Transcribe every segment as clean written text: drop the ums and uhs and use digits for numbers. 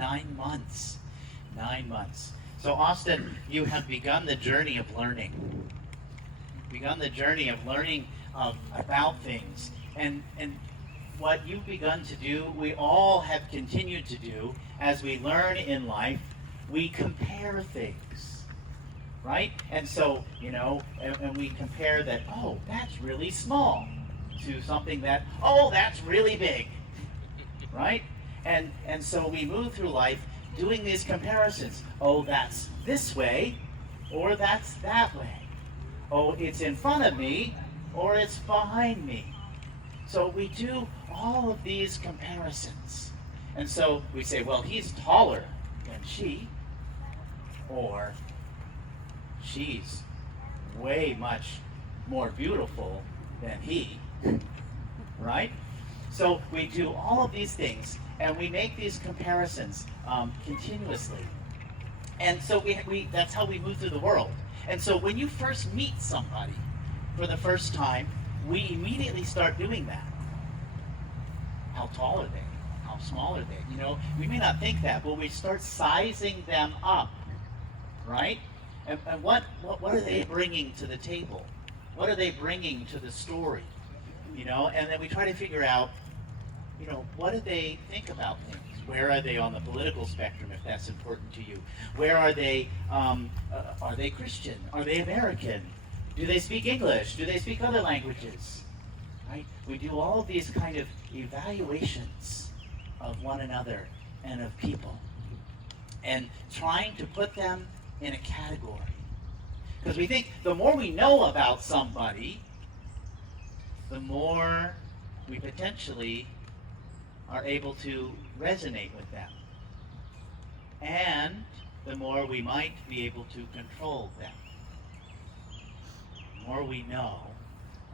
9 months. 9 months. So Austin, you have begun the journey of learning. Begun the journey of learning about things. And what you've begun to do, we all have continued to do as we learn in life. We compare things, right? And so, and we compare that, oh, that's really small, to something that, oh, that's really big, right? And so we move through life doing these comparisons. Oh, that's this way, or that's that way. Oh, it's in front of me, or it's behind me. So we do all of these comparisons. And so we say, well, he's taller than she, or she's way much more beautiful than he, right? So we do all of these things, and we make these comparisons continuously. And so we that's how we move through the world. And so when you first meet somebody for the first time, we immediately start doing that. How tall are they? How small are they? We may not think that, but we start sizing them up, right? And what are they bringing to the table? What are they bringing to the story? And then we try to figure out, what do they think about things? Where are they on the political spectrum, if that's important to you? Where are they Christian? Are they American? Do they speak English? Do they speak other languages? Right? We do all of these kind of evaluations of one another and of people, and trying to put them in a category. Because we think the more we know about somebody, the more we potentially are able to resonate with them. And the more we might be able to control them. The more we know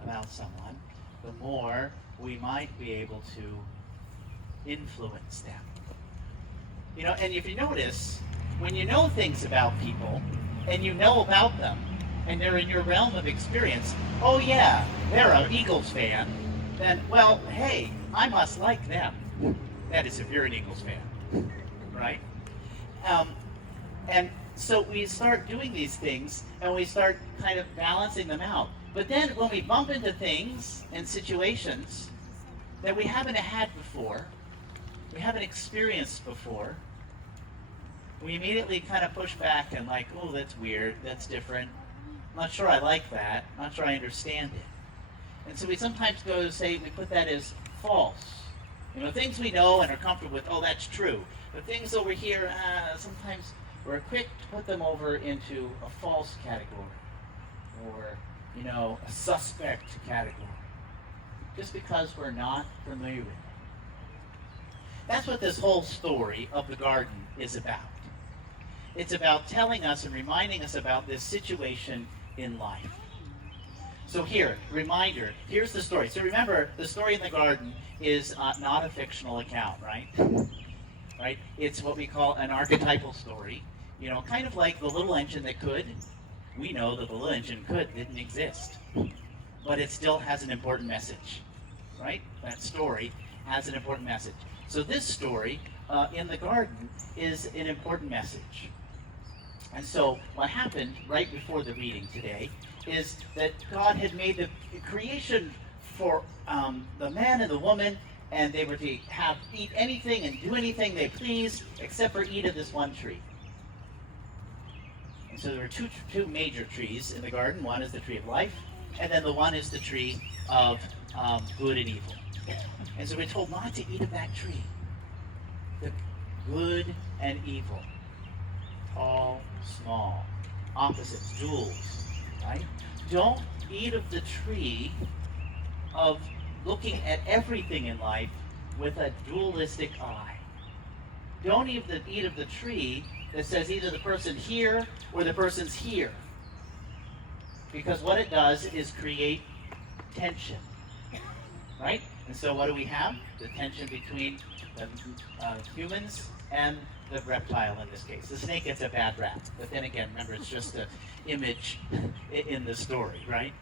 about someone, the more we might be able to influence them. And if you notice, when you know things about people, and you know about them, and they're in your realm of experience, oh yeah, they're an Eagles fan, then, well, hey, I must like them. That is, if you're an Eagles fan, right? And so we start doing these things, and we start kind of balancing them out. But then when we bump into things and situations that we haven't had before, we haven't experienced before, we immediately kind of push back and like, oh, that's weird, that's different. I'm not sure I like that. I'm not sure I understand it. And so we sometimes go to say, we put that as false. Things we know and are comfortable with, oh, that's true. But things over here, sometimes we're quick to put them over into a false category, or, a suspect category, just because we're not familiar with it. That's what this whole story of the garden is about. It's about telling us and reminding us about this situation in life. So here, reminder, here's the story. So remember, the story in the garden is not a fictional account, right? Right? It's what we call an archetypal story. Kind of like the little engine that could. We know that the little engine could didn't exist. But it still has an important message, right? That story has an important message. So this story in the garden is an important message. And so what happened right before the reading today is that God had made the creation for the man and the woman, and they were to eat anything and do anything they pleased, except for eat of this one tree. And so there were two major trees in the garden. One is the tree of life, and then the one is the tree of good and evil. And so we're told not to eat of that tree. The good and evil. Tall, small, opposites, duals, right? Don't eat of the tree of looking at everything in life with a dualistic eye. Don't eat of the tree that says either the person's here or the person's here. Because what it does is create tension, right? And so what do we have? The tension between the humans and the reptile in this case. The snake gets a bad rap, but then again, remember, it's just an image in the story, right?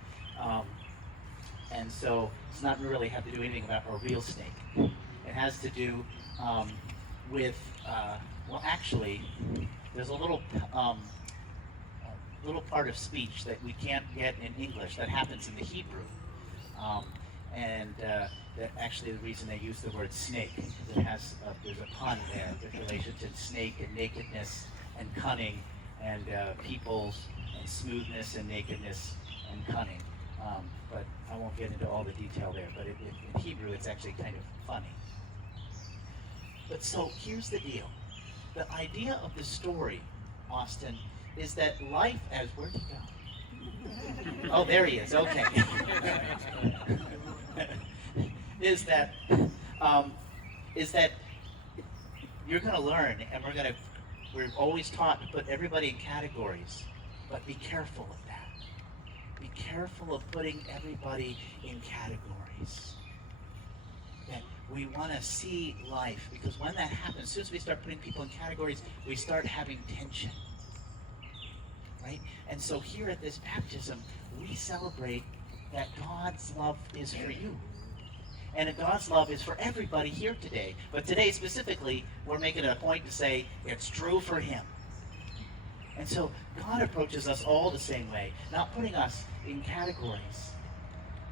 And so it's not really have to do anything about a real snake. It has to do with Well, actually, there's um, a little part of speech that we can't get in English that happens in the Hebrew. Um, and that actually the reason they use the word snake, because there's a pun there with relation to snake and nakedness and cunning and peoples and smoothness and nakedness and cunning. But I won't get into all the detail there, but in Hebrew it's actually kind of funny. But so here's the deal. The idea of the story, Austin, is that life as, where'd he go? Oh, there he is, okay. is that um, is that you're going to learn, and we're always taught to put everybody in categories, but be careful of that. Be careful of putting everybody in categories. That we want to see life, because when that happens, as soon as we start putting people in categories, we start having tension. Right? And so here at this baptism, we celebrate that God's love is for you. And that God's love is for everybody here today. But today specifically, we're making it a point to say it's true for him. And so God approaches us all the same way, not putting us in categories,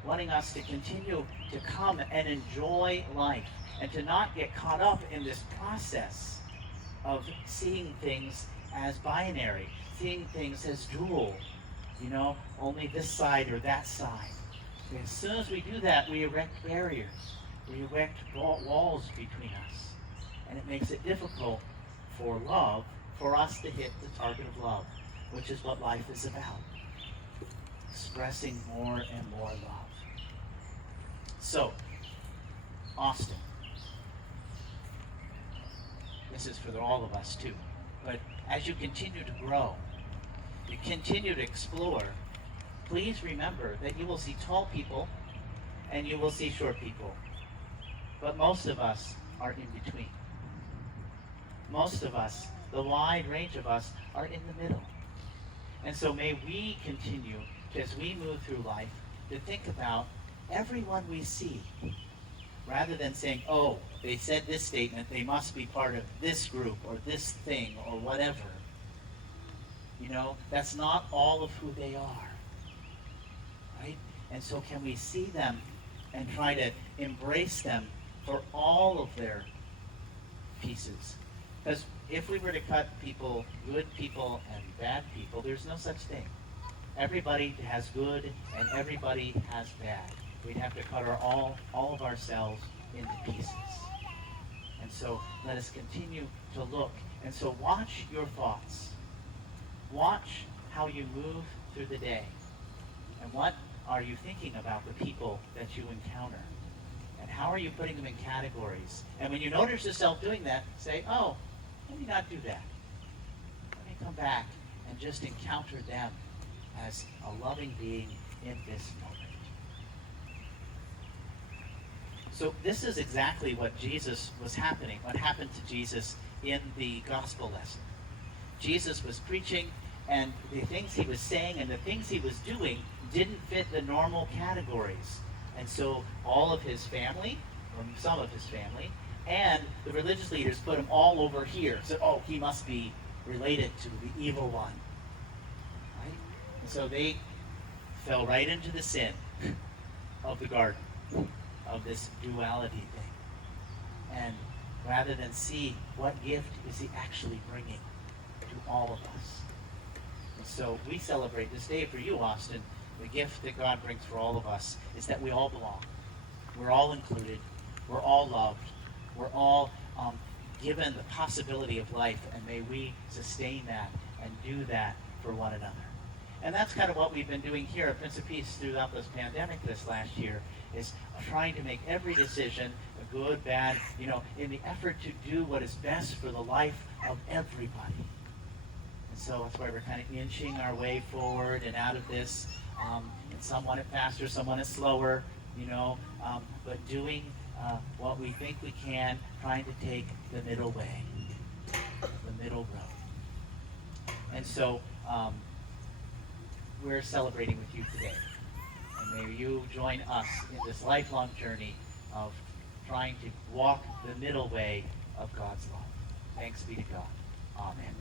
wanting us to continue to come and enjoy life and to not get caught up in this process of seeing things as binary, seeing things as dual, only this side or that side. As soon as we do that, we erect barriers, we erect walls between us, and it makes it difficult for love, for us to hit the target of love, which is what life is about, expressing more and more love. So, Austin, this is for all of us too, but as you continue to grow, you continue to explore, please remember that you will see tall people and you will see short people. But most of us are in between. Most of us, the wide range of us, are in the middle. And so may we continue, as we move through life, to think about everyone we see, rather than saying, oh, they said this statement, they must be part of this group or this thing or whatever. That's not all of who they are. Right? And so can we see them and try to embrace them for all of their pieces? Because if we were to cut people, good people and bad people, there's no such thing. Everybody has good and everybody has bad. We'd have to cut all of ourselves into pieces. And so let us continue to look. And so watch your thoughts. Watch how you move through the day. And what are you thinking about the people that you encounter? And how are you putting them in categories? And when you notice yourself doing that, say, oh, let me not do that. Let me come back and just encounter them as a loving being in this moment. So this is exactly what what happened to Jesus in the gospel lesson. Jesus was preaching, and the things he was saying and the things he was doing didn't fit the normal categories. And so all of his family, or some of his family, and the religious leaders put him all over here. Said, oh, he must be related to the evil one. Right? And so they fell right into the sin of the garden, of this duality thing. And rather than see what gift is he actually bringing to all of us. And so we celebrate this day for you, Austin. The gift that God brings for all of us is that we all belong. We're all included. We're all loved. We're all given the possibility of life, and may we sustain that and do that for one another. And that's kind of what we've been doing here at Prince of Peace throughout this pandemic this last year, is trying to make every decision, a good, bad, in the effort to do what is best for the life of everybody. And so that's why we're kind of inching our way forward and out of this. And some want it faster, some want it slower, but doing what we think we can, trying to take the middle way, the middle road. And so we're celebrating with you today. And may you join us in this lifelong journey of trying to walk the middle way of God's love. Thanks be to God. Amen.